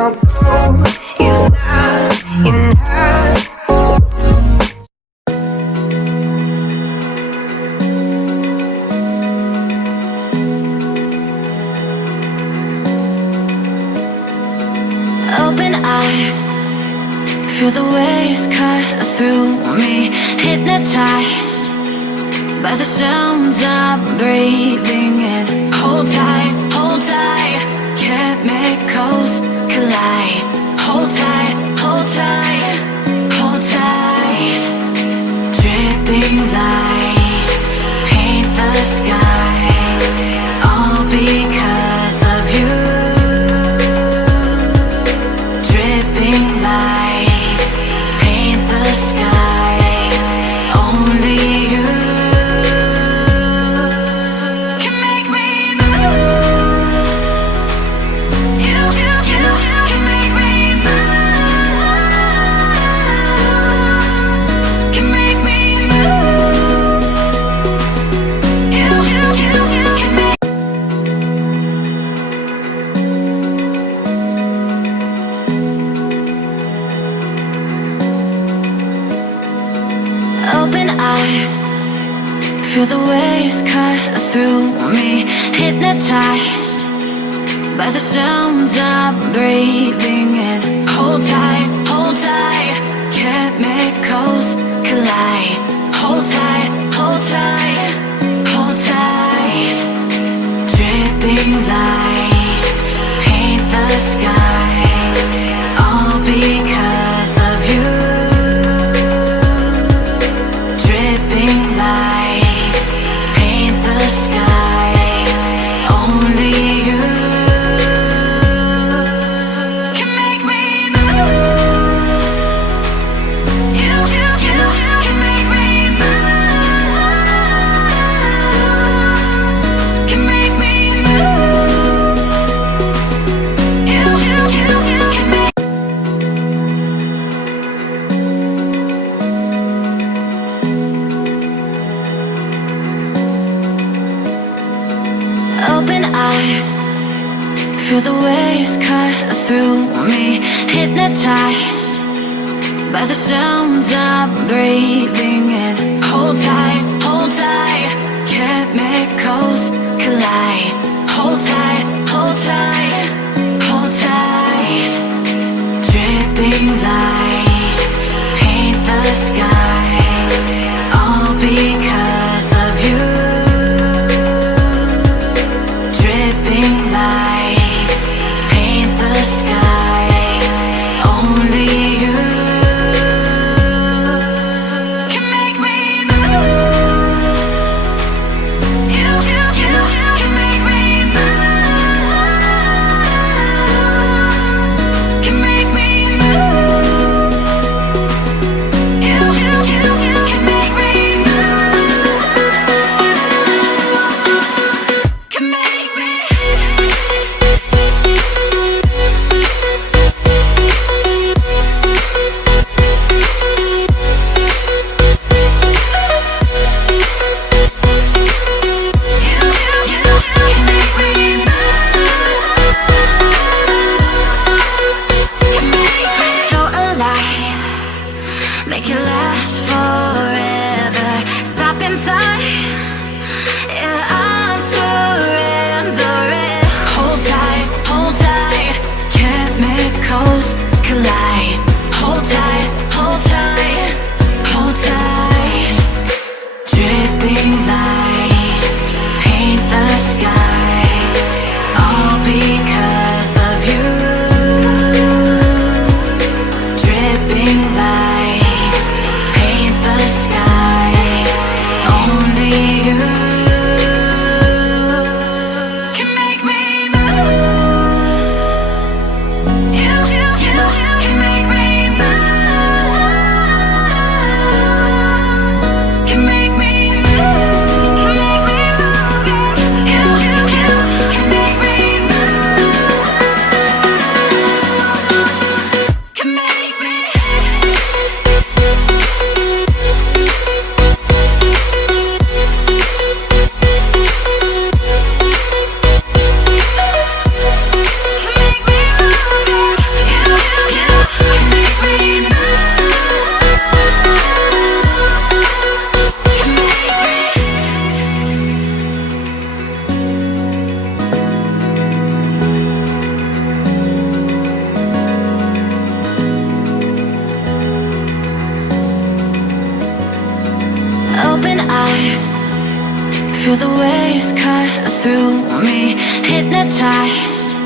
Our goal is not enough. Open eye, feel the waves cut through me. Hypnotized by the sounds I'm breathing in. Hold tight, hold tight. Chemicals collide. Hold tight, hold tight, hold tight. Dripping lights paint the skies, all because of you. Dripping lights paint the skies, only you can make me move. You can make me move. Can make me move. You can make. Open eye, feel the waves cut through me. Hypnotized by the sounds I'm breathing in. Hold tight, hold tight. Chemicals collide. Hold tight, hold tight, hold tight. Dripping lights paint the skies, all because of you. Dripping lights paint the skies, only you can make me move. You can make me move. Can make me move. You can make. Open eye, feel the waves cut through me. Hypnotized by the sounds I'm breathing in. Hold tight, hold tight. Chemicals collide. Hold tight, hold tight, hold tight. Dripping lights paint the skies, all because of you. Dripping lights paint the skies, only you can make me move. You can make me move. Feel the waves cut through me, hypnotized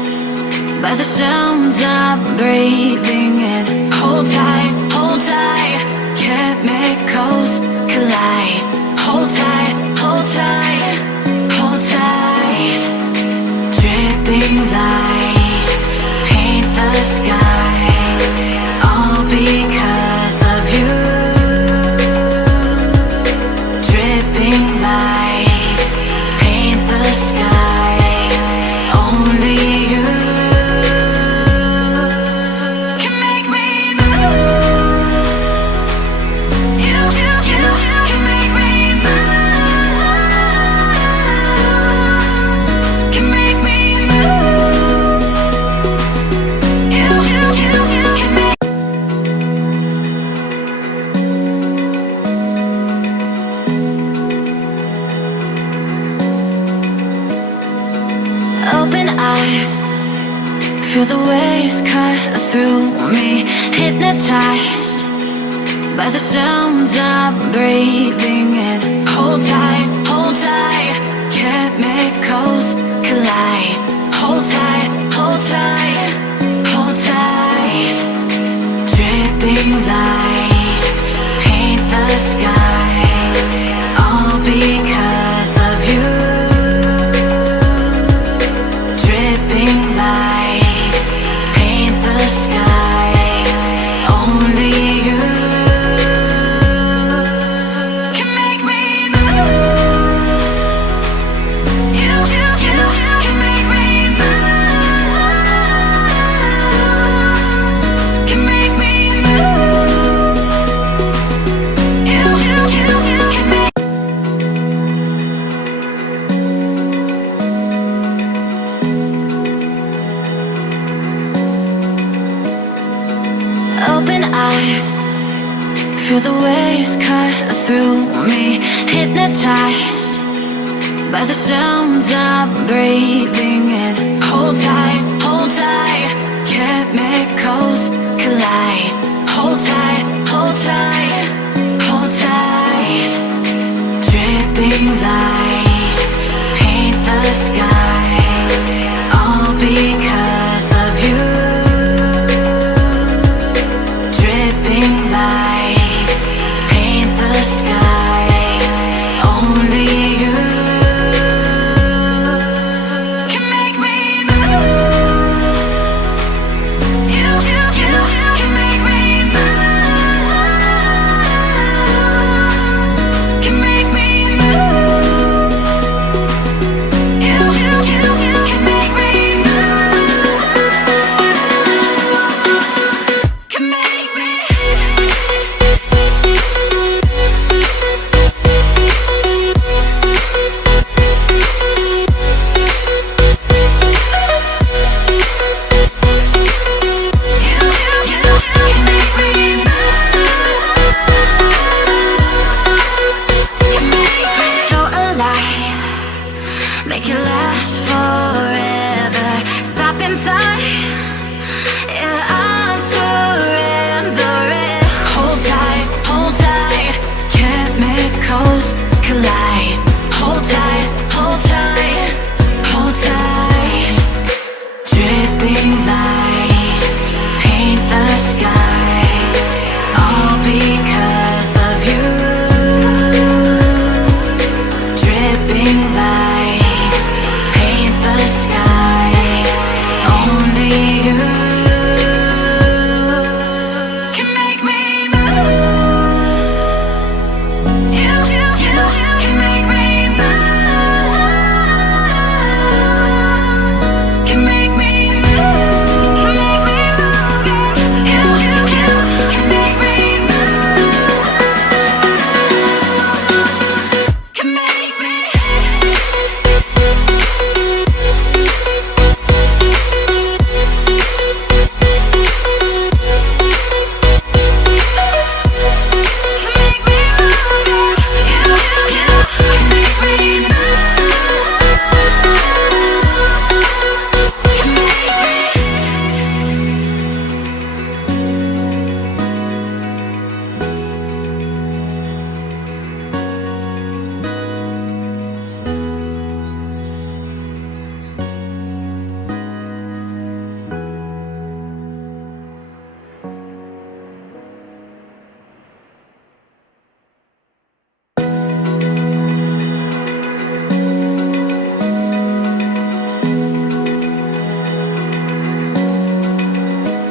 by the sounds I'm breathing in. Hold tight, hold tight, chemicals collide. Hold tight, hold tight, hold tight. Dripping lights paint the skies, all because of you. Dripping lights paint the skies, only you can make me move. You can make me move. Can make me move. You can make. Open eye, feel the waves cut through me, hypnotized by the sounds I'm breathing in. Hold tight, chemicals collide. Hold tight, hold tight, hold tight. Dripping lights paint the skies, all because of you. Dripping lights paint the skies, only you can make me move. You can make me move. Can make me move. You can make. Open eye, feel the waves cut through me, hypnotized by the sounds I'm breathing in. Hold tight, chemicals collide. Hold tight, hold tight, hold tight. Dripping lights paint the skies, all because of you. Dripping lights paint the skies, only you can make me move. You can make me move. Can make me move. You can make me move. Can make me. So alive, make it last forever. Stop in time, yeah.